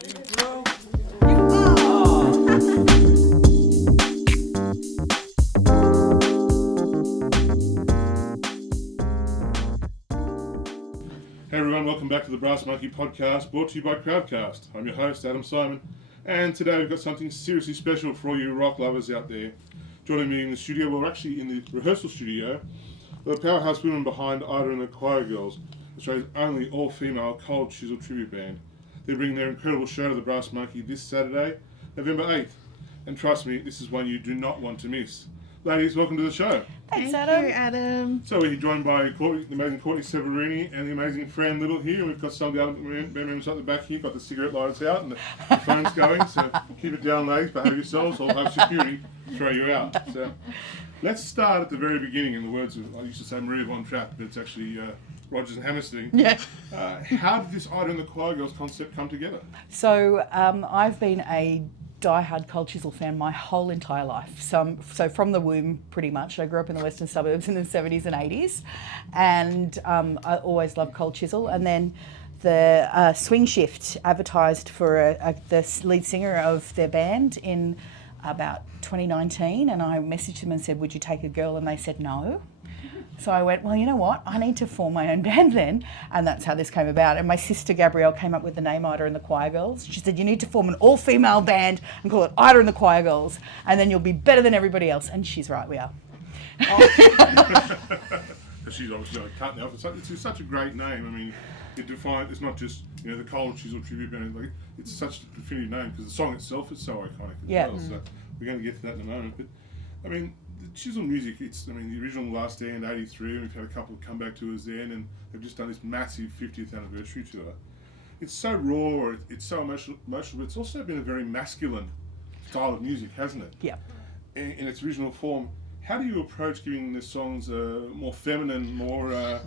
Hey everyone, welcome back to the Brass Monkey Podcast, brought to you by Crowdcast. I'm your host, Adam Simon, and today we've got something seriously special for all you rock lovers out there. Joining me in the studio, we're actually in the rehearsal studio, the powerhouse women behind ITA and the Choirgirls, Australia's only all-female Cold Chisel tribute band. They're bringing their incredible show to the Brass Monkey this Saturday, November 8th, and trust me, this is one you do not want to miss. Ladies, welcome to the show. Thanks, Thank Adam. you, Adam. So we're joined by the amazing Courtney Severini and the amazing Fran Liddle here. We've got some of the other band members at the back here, got the cigarette lighters out and the phone's going, so keep it down, ladies, behave yourselves, or have security throw you out. So let's start at the very beginning, in the words of, I used to say Maria Von Trapp, but it's actually Rodgers and Hammerstein. Yeah. How did this ITA and the Choirgirls concept come together? So I've been a diehard Cold Chisel fan my whole entire life. So from the womb, pretty much. I grew up in the western suburbs in the 70s and 80s, and I always loved Cold Chisel. And then the Swing Shift advertised for the lead singer of their band in about 2019, and I messaged them and said, would you take a girl? And they said no. So I went, well, you know what? I need to form my own band then. And that's how this came about. And my sister Gabrielle came up with the name ITA and the Choirgirls. She said, you need to form an all-female band and call it ITA and the Choirgirls, and then you'll be better than everybody else. And she's right, we are. She's obviously got a cut now. It's such a great name. I mean, it defines, it's not just, you know, the Cold Chisel tribute band. Like, it's such a definitive name because the song itself is so iconic as well. So we're going to get to that in a moment. But, I mean, the Chisel music, the original Last Stand, 83, and we've had a couple of comeback tours then, and they've just done this massive 50th anniversary tour. It's so raw, it's so emotional, but it's also been a very masculine style of music, hasn't it? Yeah. In its original form. How do you approach giving the songs a more feminine, more Love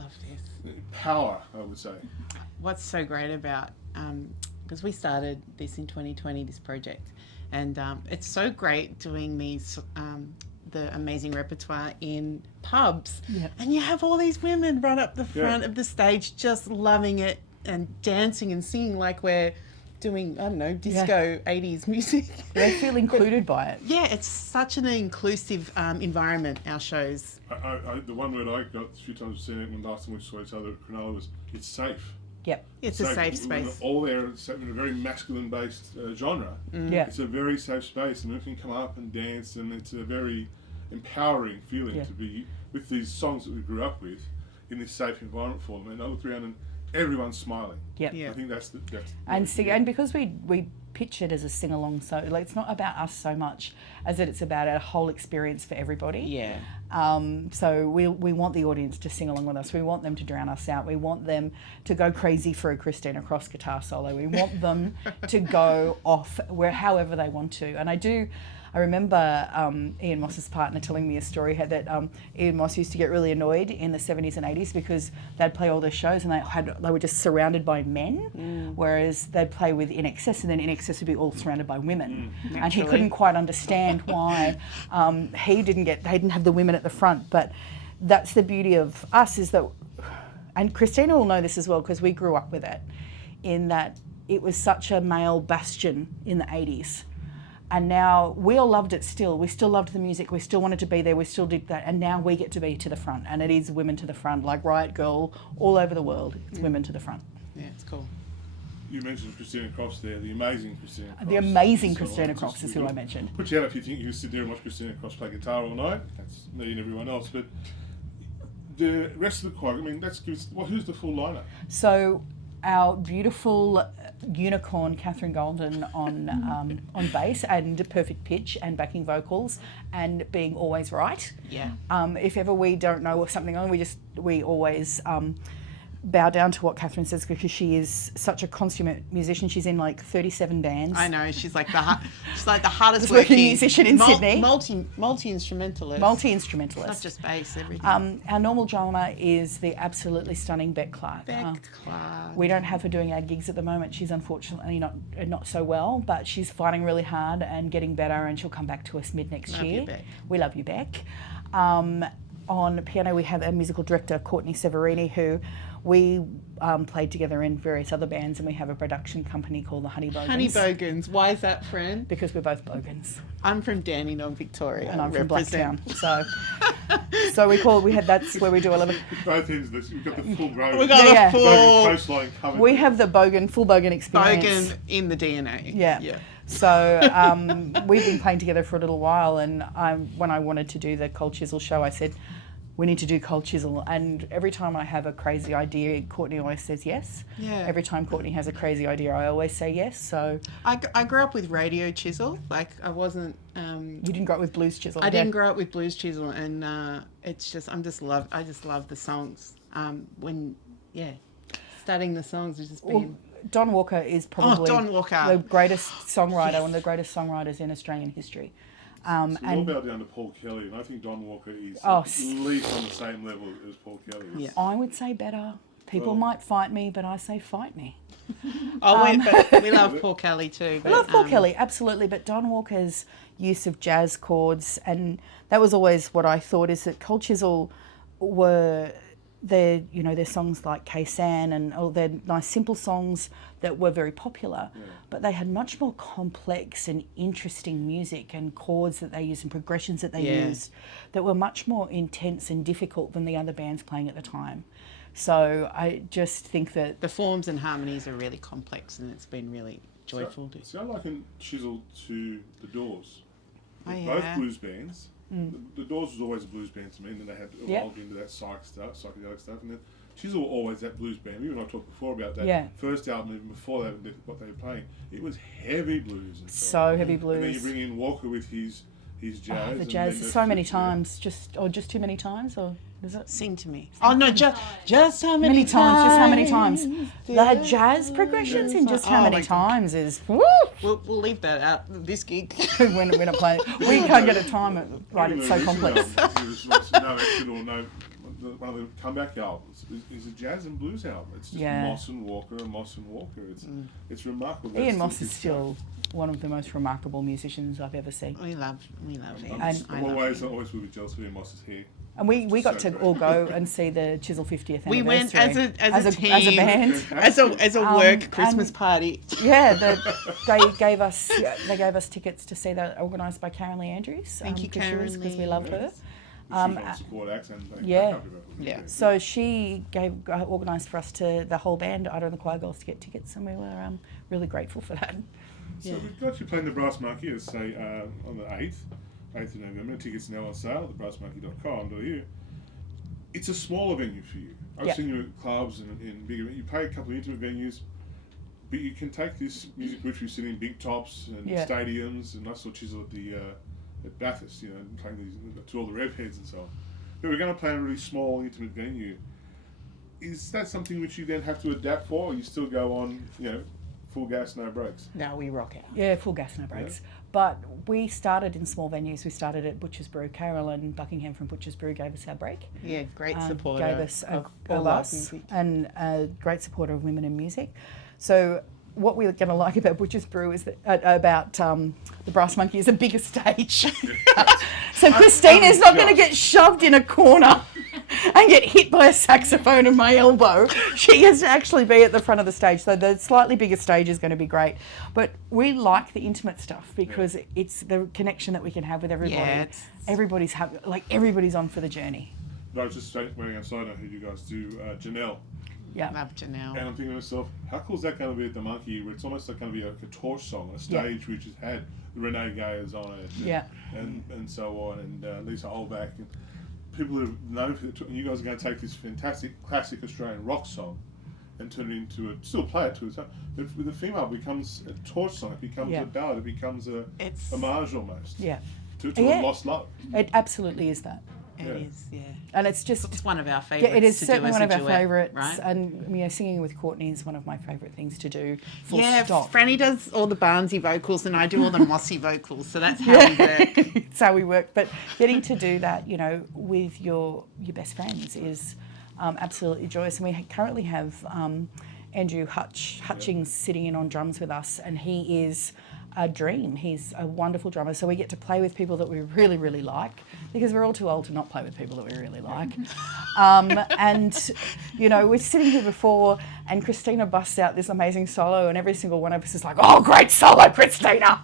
this. power, I would say? What's so great about, because we started this in 2020, this project, and it's so great doing these, the amazing repertoire in pubs. Yep. And you have all these women run up the front of the stage just loving it and dancing and singing like we're doing, I don't know, disco 80s music. They feel included by it. Yeah, it's such an inclusive environment, our shows. The one word I got a few times I've seen it when last time we saw each other at Cronulla was, it's safe. Yep. It's a safe space. All there, it's in a very masculine-based genre. Yeah. It's a very safe space, and we can come up and dance, and it's a very empowering feeling to be with these songs that we grew up with in this safe environment for them. And I look around and everyone's smiling. Yep. Yeah. I think that's And because we pitch it as a sing-along, so like it's not about us so much as that it's about our whole experience for everybody. Yeah. So we want the audience to sing along with us. We want them to drown us out. We want them to go crazy for a Christina Cross guitar solo. We want them to go off however they want to. And I remember Ian Moss's partner telling me a story that Ian Moss used to get really annoyed in the 70s and 80s because they'd play all their shows and they were just surrounded by men, whereas they'd play with In Excess, and then In Excess would be all surrounded by women. And he couldn't quite understand why they didn't have the women at the front. But that's the beauty of us, is that, and Christina will know this as well because we grew up with it, in that it was such a male bastion in the 80s. And now we all loved it still. We still loved the music. We still wanted to be there. We still did that. And now we get to be to the front. And it is women to the front, like Riot Girl, all over the world. It's women to the front. Yeah, it's cool. You mentioned Christina Cross there, the amazing Christina Cross. The amazing So Christina Cross is who I mentioned. Put you out if you think you can sit there and watch Christina Cross play guitar all night. That's me and everyone else. But the rest of the choir, who's the full lineup? So our beautiful unicorn Catherine Golden on bass and perfect pitch and backing vocals and being always right. Yeah. If ever we don't know something on, we always bow down to what Catherine says because she is such a consummate musician. She's in like 37 bands. I know, she's like the hardest working musician in Sydney. Multi-instrumentalist. Multi-instrumentalist. Not just bass, everything. Our normal drummer is the absolutely stunning Beck Clark. Clark. We don't have her doing our gigs at the moment. She's unfortunately not so well, but she's fighting really hard and getting better, and she'll come back to us mid next year. You, Beck. We love you, Beck. On piano, we have a musical director, Courtney Severini, who We played together in various other bands, and we have a production company called the Honey Bogans. Honey Bogans. Why is that, Fran? Because we're both Bogans. I'm from Dandenong, Victoria. And I'm from Represent. Blacktown. That's where we do a lot of... Both ends of this, you've got the full grown. We got Yeah. a full coastline covered. We have the full Bogan experience. Bogan in the DNA. Yeah. So we've been playing together for a little while, and when I wanted to do the Cold Chisel show, I said, we need to do Cold Chisel. And every time I have a crazy idea, Courtney always says yes. Yeah. Every time Courtney has a crazy idea, I always say yes. So I grew up with Radio Chisel. Like, I wasn't... you didn't grow up with Blues Chisel? I didn't grow up with Blues Chisel, and it's just, I just love the songs. Studying the songs has just been... Well, Don Walker is probably Don Walker. the greatest songwriter, one of the greatest songwriters in Australian history. So you're about down to Paul Kelly, and I think Don Walker is Oh, at least on the same level as Paul Kelly. Yeah. I would say better. People might fight me, but I say fight me. But we love Paul Kelly too. I love Paul Kelly, absolutely, but Don Walker's use of jazz chords, and that was always what I thought, is that Cold Chisel were their songs like K-San and all their nice simple songs that were very popular, but they had much more complex and interesting music and chords that they used and progressions that they used that were much more intense and difficult than the other bands playing at the time. So I just think that the forms and harmonies are really complex, and it's been really joyful. See, I liken Chisel to the Doors. Oh, They're both blues bands. The Doors was always a blues band to me, and then they had evolved into that psychedelic stuff, and then Chisel were always that blues band. You and I talked before about that first album, even before that, what they were playing. It was heavy blues. And so heavy blues. And then you bring in Walker with his jazz. The jazz so many times, just too many times, or is it? Sing to me. Oh no, just how many times? Just how many times? The jazz progressions in just how many times is. Woo! We'll leave that out this gig. We're not playing. We can't get a time right. It's so complex. No exit or no. One of the comeback albums is a jazz and blues album. It's just Moss and Walker and Moss and Walker. It's remarkable. Ian Moss is still one of the most remarkable musicians I've ever seen. We love Ian. I'm always will be jealous of Ian Moss's hair. And we got to all go and see the Chisel 50th anniversary. We went as a team, as a band, as a work Christmas party. Yeah, they gave us tickets to see that, organised by Karen Lee Andrews. Thank you, Karen Lee, because we love her. She's on support acts and yeah. So she organised for us the whole band, ITA and the Choirgirls, to get tickets, and we were really grateful for that. So we've got you playing the Brass Monkey, as say on the 8th of November. Tickets now on sale at thebrassmonkey.com.au. It's a smaller venue for you. I've seen you at clubs and in bigger. You play a couple of intimate venues, but you can take this music which we sit in big tops and stadiums, and I saw Chisel at Bathurst, playing to all the rev heads and so on. But we're going to play in a really small, intimate venue. Is that something which you then have to adapt for, or you still go on, full gas, no brakes? No, we rock out. Yeah, full gas, no brakes. Yeah. But we started in small venues. We started at Butcher's Brew. Carolyn Buckingham from Butcher's Brew gave us our break. Yeah, great supporter. Gave us of us and a great supporter of women in music. So what we're going to like about Butcher's Brew is that about the Brass Monkey is a bigger stage. So Christine is not going to get shoved in a corner and get hit by a saxophone in my elbow. She has to actually be at the front of the stage. So the slightly bigger stage is going to be great. But we like the intimate stuff because it's the connection that we can have with everybody. Yeah, everybody's on for the journey. No, I was just waiting outside. I heard you guys do Janelle. Yeah, love Janelle. And I'm thinking to myself, how cool is that going to be at the Monkey, where it's almost like going to be a torch song, a stage which has had Renee Gayers on it, and so on, and Lisa Olbach, and people who have known for it. And you guys are going to take this fantastic classic Australian rock song and turn it into still play it to its own. But with the female, it becomes a torch song. It becomes a ballad. It becomes a homage almost. Yeah. To a lost love. It absolutely is that. It is, and it's one of our favourites. It is certainly one of our duet, favourites, right? And singing with Courtney is one of my favourite things to do. Franny does all the Barnesy vocals, and I do all the Mossy vocals. So that's how we work. It's how we work. But getting to do that, with your best friends is absolutely joyous. And we currently have Andrew Hutchings sitting in on drums with us, and he is a dream. He's a wonderful drummer. So we get to play with people that we really, really like, because we're all too old to not play with people that we really like. And, you know, we're sitting here before, and Christina busts out this amazing solo, and every single one of us is like, oh, great solo, Christina.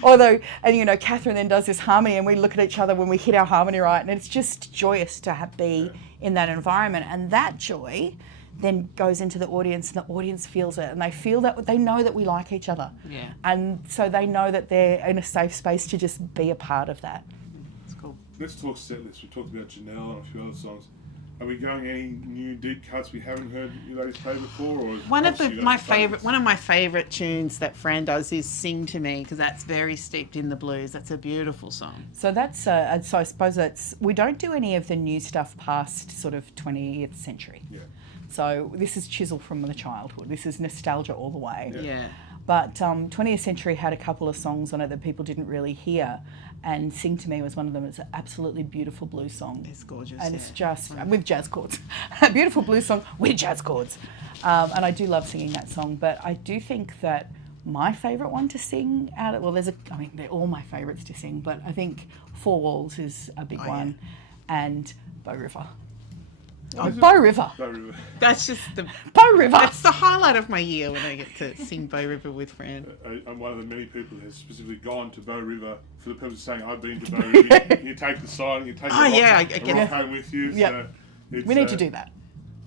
Although, and, you know, Catherine then does this harmony, and we look at each other when we hit our harmony right, and it's just joyous to be in that environment. And that joy then goes into the audience, and the audience feels it, and they feel that, they know that we like each other. Yeah. And so they know that they're in a safe space to just be a part of that. It's cool. Let's talk set list. We talked about Janelle and a few other songs. Are we going any new deep cuts we haven't heard you ladies play before? Or One of my favourite tunes that Fran does is "Sing to Me," because that's very steeped in the blues. That's a beautiful song. So that's so I suppose we don't do any of the new stuff past sort of 20th century. Yeah. So this is chisel from the childhood. This is nostalgia all the way. Yeah. But 20th century had a couple of songs on it that people didn't really hear, and "Sing to Me" was one of them. It's an absolutely beautiful blues song. It's gorgeous. And it's just with jazz chords. A beautiful blues song with jazz chords. And I do love singing that song, but I do think that my favourite one to sing they're all my favourites to sing, but I think Four Walls is a big one, and Bow River. Bow River. Bow River. That's just the Bow River. That's the highlight of my year when I get to sing Bow River with Fran. I'm one of the many people who has specifically gone to Bow River for the purpose of saying, I've been to Bow River. You take the sign, you take the rock home with you. Yep. So We need to do that.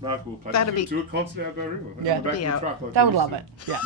Mark will play That'd be- to a concert out Bow River. Yeah. On the back of the truck, like They we would used love to. it. Yeah.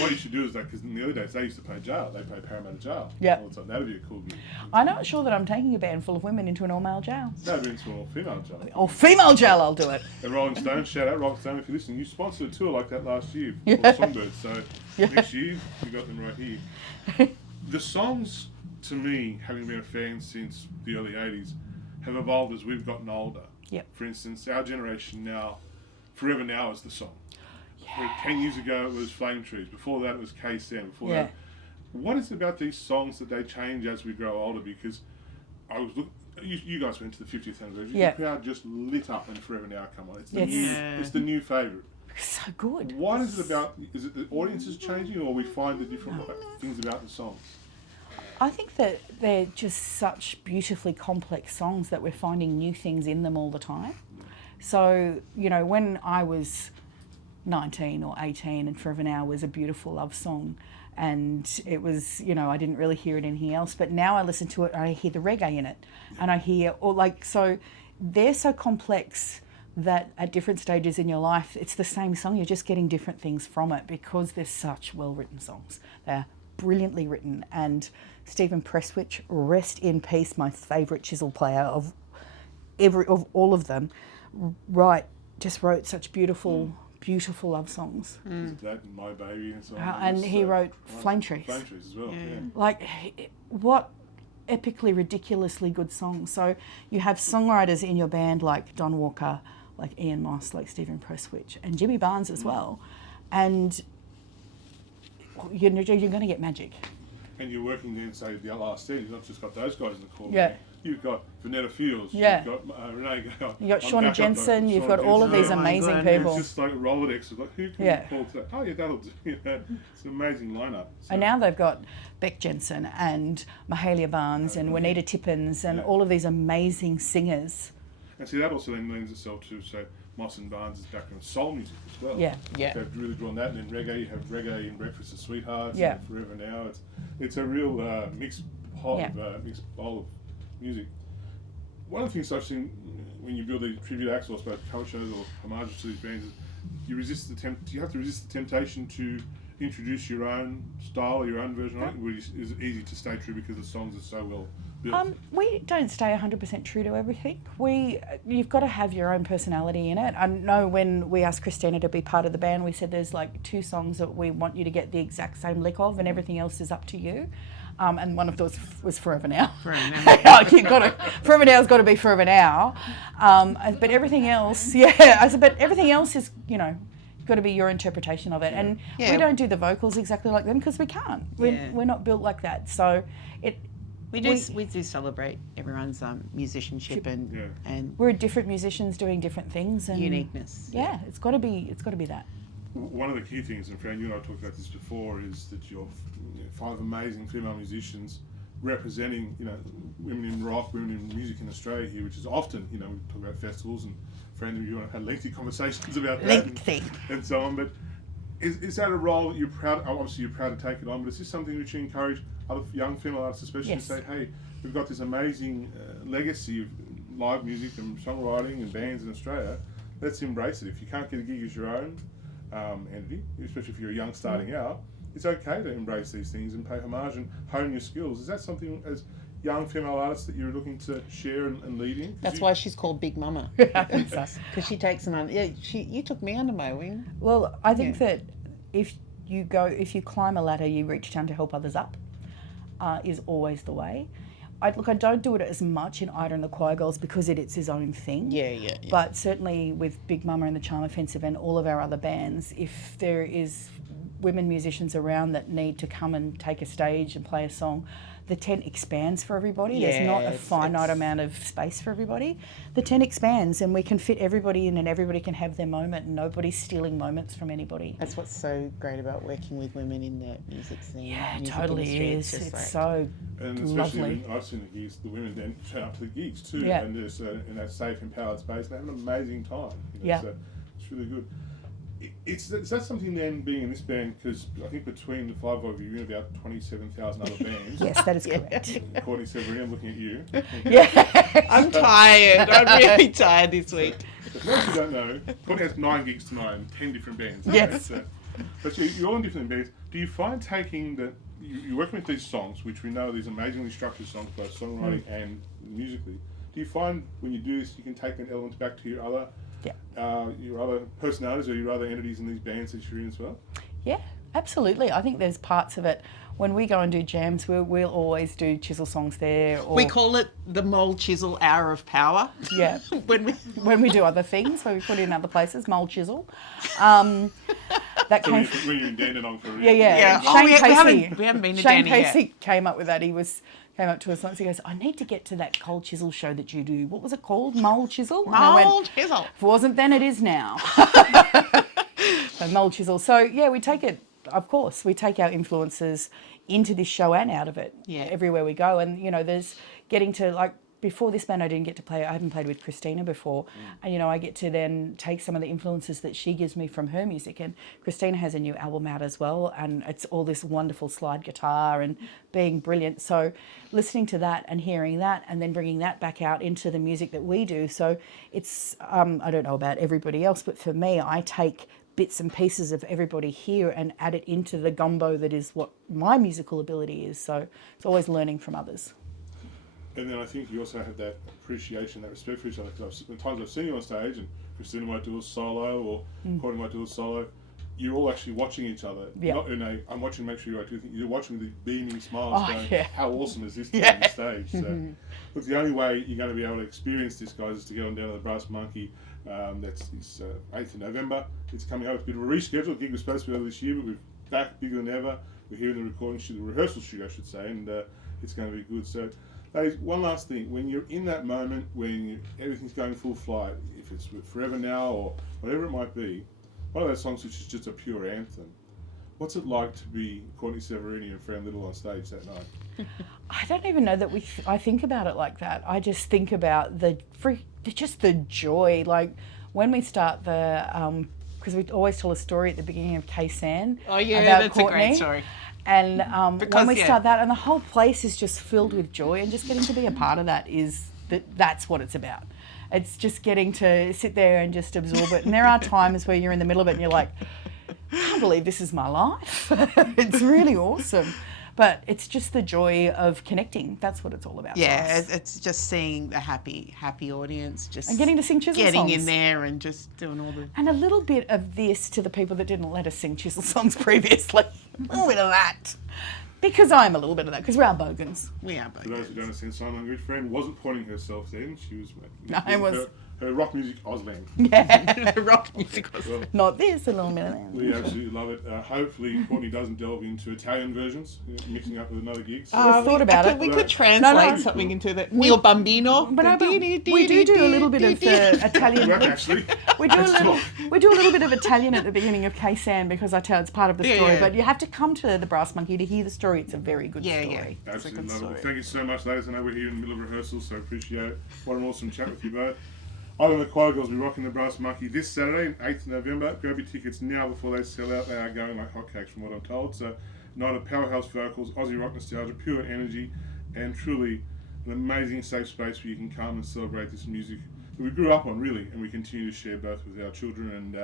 What you should do is that, because in the early days they used to pay jail. They pay Parramatta jail. Yeah. All the time. That'd be a cool gig. I'm not sure that I'm taking a band full of women into an all-male jail. That'd be into an all-female jail. Or female jail, I'll do it. And Rolling Stone, shout out Rolling Stone if you're listening. You sponsored a tour like that last year Yeah. called Songbirds. So Yeah. next year, we got them right here. The songs, to me, having been a fan since the early 80s, have evolved as we've gotten older. Yep. For instance, our generation now, Forever Now is the song. Where 10 years ago it was Flame Trees. Before that it was KSM. Before Yeah. that, what is it about these songs that they change as we grow older? Because I was you guys went to the 50th anniversary. Yeah. The crowd just lit up when Forever Now come on. It's the Yes. new. Yeah. It's the new favourite. So good. What is it about? Is it the audience is changing, or we find the different things about the songs? I think that they're just such beautifully complex songs that we're finding new things in them all the time. So, you know, when I was 19 or 18 and Forever Now was a beautiful love song, and it was, you know, I didn't really hear it anything else, but now I listen to it and I hear the reggae in it, and I hear, or like, so they're so complex that at different stages in your life it's the same song, you're just getting different things from it because they're such well-written songs. They're brilliantly written, and Stephen Presswich, rest in peace, my favourite chisel player of all of them, just wrote such beautiful love songs. Is that and My Baby and so on? And he wrote Flame Trees. Flame Trees as well. Yeah. Like, what epically, ridiculously good songs. So you have songwriters in your band like Don Walker, like Ian Moss, like Stephen Presswich, and Jimmy Barnes as well. And you're going to get magic. And you're working then, say, the last scene, you've not just got those guys in the call. Yeah. You've got Vanetta Fields, Yeah. you've got Renee Gale. You got Shauna Jensen, you've got all of these Oh my amazing goodness. people. It's just like a Rolodex of like, who can Yeah. we call today? Oh yeah, that'll do. You know, it's an amazing lineup. So, And now they've got Beck Jensen and Mahalia Barnes and Juanita Tippins and all of these amazing singers. and see, that also then lends itself to, say, Moss and Barnes' background in soul music as well. Yeah. They've really drawn that, and then reggae, you have reggae in Breakfast of Sweethearts, Yeah. and Forever Now. It's a real mixed bowl of music. One of the things I've seen when you build these tribute acts or both cover shows or homages to these bands is you have to resist the temptation to introduce your own style or your own version of it, which is easy to stay true because the songs are so well built. We don't stay 100% true to everything. You've got to have your own personality in it. I know when we asked Christina to be part of the band, we said there's like 2 songs that we want you to get the exact same lick of, and everything else is up to you. And one of those was Forever Now. Forever Now's got to be Forever Now. But everything else, but everything else is, you know, got to be your interpretation of it. And we don't do the vocals exactly like them because we can't. We're not built like that. So We do celebrate everyone's musicianship and we're different musicians doing different things and uniqueness. Yeah, it's got to be that. One of the key things, and Fran, you and I talked about this before, is that you're 5 amazing female musicians representing, women in rock, women in music in Australia here, which is often, we talk about festivals, and Fran and you had lengthy conversations about that and so on. But is that a role that you're proud? Obviously, you're proud to take it on, but is this something which you encourage other young female artists, especially, to say, hey, we've got this amazing legacy of live music and songwriting and bands in Australia. Let's embrace it. If you can't get a gig as your own entity, especially if you're young starting out, it's okay to embrace these things and pay homage and hone your skills. Is that something as young female artists that you're looking to share and lead in? That's why she's called Big Mama. Because she takes them on. Yeah, you took me under my wing. Well, I think that if you climb a ladder, you reach down to help others up, is always the way. I don't do it as much in ITA and the Choirgirls because it's his own thing. Yeah. But certainly with Big Mama and the Charm Offensive and all of our other bands, if there is women musicians around that need to come and take a stage and play a song, the tent expands for everybody. Yeah, there's not a finite amount of space for everybody. The tent expands and we can fit everybody in and everybody can have their moment and nobody's stealing moments from anybody. That's what's so great about working with women in the music scene. Yeah, it music totally industry. is. It's so and especially lovely. I've seen the gigs, the women then turn up to the gigs too, Yeah. and just in that safe, empowered space, they have an amazing time. Yeah. So it's really good. Is that something then, being in this band, because I think between the 5 of you, you're in about 27,000 other bands. Yes, that is correct. Courtney, Severini, I'm looking at you. Yeah. I'm tired. I'm really tired this week. For those who don't know, Courtney has 9 gigs tonight and 10 different bands. Yes. So, but you're all in different bands. Do you find taking that, you're working with these songs, which we know are these amazingly structured songs, both songwriting and musically. Do you find when you do this, you can take an element back to your other personalities or your other entities in these bands that you're in as well? Yeah, absolutely. I think there's parts of it. When we go and do jams, we'll always do chisel songs there. Or, We call it the Mold Chisel Hour of Power. Yeah. when we do other things, when we put it in other places, mold chisel. That So came. when you're in Dandenong for a reason. Yeah. Oh, Shane we Pacey. haven't been to Shane Danny Pacey yet. came up with that. He came up to us once. He goes, "I need to get to that Cold Chisel show that you do. What was it called? Mold Chisel." And I went, Mold Chisel. if it wasn't then, it is now. So mold chisel. So yeah, we take it. Of course, we take our influences into this show and out of it. Yeah. Everywhere we go, and there's getting to before this band, I didn't get to play. I haven't played with Christina before, and I get to then take some of the influences that she gives me from her music. And Christina has a new album out as well, and it's all this wonderful slide guitar and being brilliant. So listening to that and hearing that, and then bringing that back out into the music that we do. So it's I don't know about everybody else, but for me, I take bits and pieces of everybody here and add it into the gumbo that is what my musical ability is. So it's always learning from others. And then I think you also have that appreciation, that respect for each other. Because the times I've seen you on stage, and Christina might do a solo, or Courtney might do a solo, you're all actually watching each other. Yeah. Not in a, I'm watching to make sure you're right. You're watching with these beaming smiles going, yeah. how awesome is this thing on the stage? So, look, the only way you're going to be able to experience this, guys, is to get on down to the Brass Monkey. That's this 8th of November. It's coming up. It's a bit of a reschedule. The gig was supposed to be over this year, but we're back bigger than ever. We're here in the recording studio, the rehearsal studio, I should say, and it's going to be good. So, ladies, one last thing. When you're in that moment when everything's going full flight, if it's with Forever Now or whatever it might be, one of those songs which is just a pure anthem, what's it like to be Courtney Severini and Fran Liddle on stage that night? I don't even know that I think about it like that. I just think about just the joy. Like when we start because we always tell a story at the beginning of K-San. Oh yeah, about that's Courtney. a great story. And when we start that, and the whole place is just filled with joy, and just getting to be a part of that that's what it's about. It's just getting to sit there and just absorb it. And there are times where you're in the middle of it and you're like, I can't believe this is my life. It's really awesome. But it's just the joy of connecting. That's what it's all about. Yeah, it's just seeing the happy audience, just and getting to sing chisel getting songs. in there and just doing all the. And a little bit of this to the people that didn't let us sing chisel songs previously. A little bit of that. Because I'm a little bit of that, because we're bogans. We are both. For those who don't understand sign language, Fran wasn't pointing herself then. She was No, it was rock music Ausland. Yeah. Rock music. Well, Not this, a little bit of that. we absolutely love it. Hopefully, Courtney doesn't delve into Italian versions, mixing up with another gig. So We've thought about it. We Well, could translate no. something into the Il Bambino. But we do a little bit of the Italian. well, actually, We do a let's little. talk. We do a little bit of Italian at the beginning of K-San because I tell it's part of the Yeah, story. yeah. But you have to come to the Brass Monkey to hear the story. It's a very good Yeah, story. yeah. It's a Absolutely good love it. story. Thank you so much, ladies. I know we're here in the middle of rehearsal, so appreciate it. What an awesome chat with you both. Island of the Choir Girls will be rocking the Brass Monkey this Saturday, 8th November. Grab your tickets now before they sell out. They are going like hotcakes from what I'm told. So, night of powerhouse vocals, Aussie rock nostalgia, pure energy, and truly an amazing safe space where you can come and celebrate this music that we grew up on, really, and we continue to share both with our children and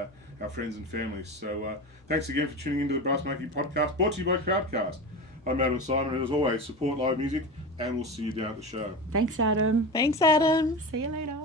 our friends and families. So, thanks again for tuning into the Brass Monkey podcast, brought to you by Crowdcast. I'm Adam Simon, and as always, support live music, and we'll see you down at the show. Thanks, Adam. Thanks, Adam. See you later.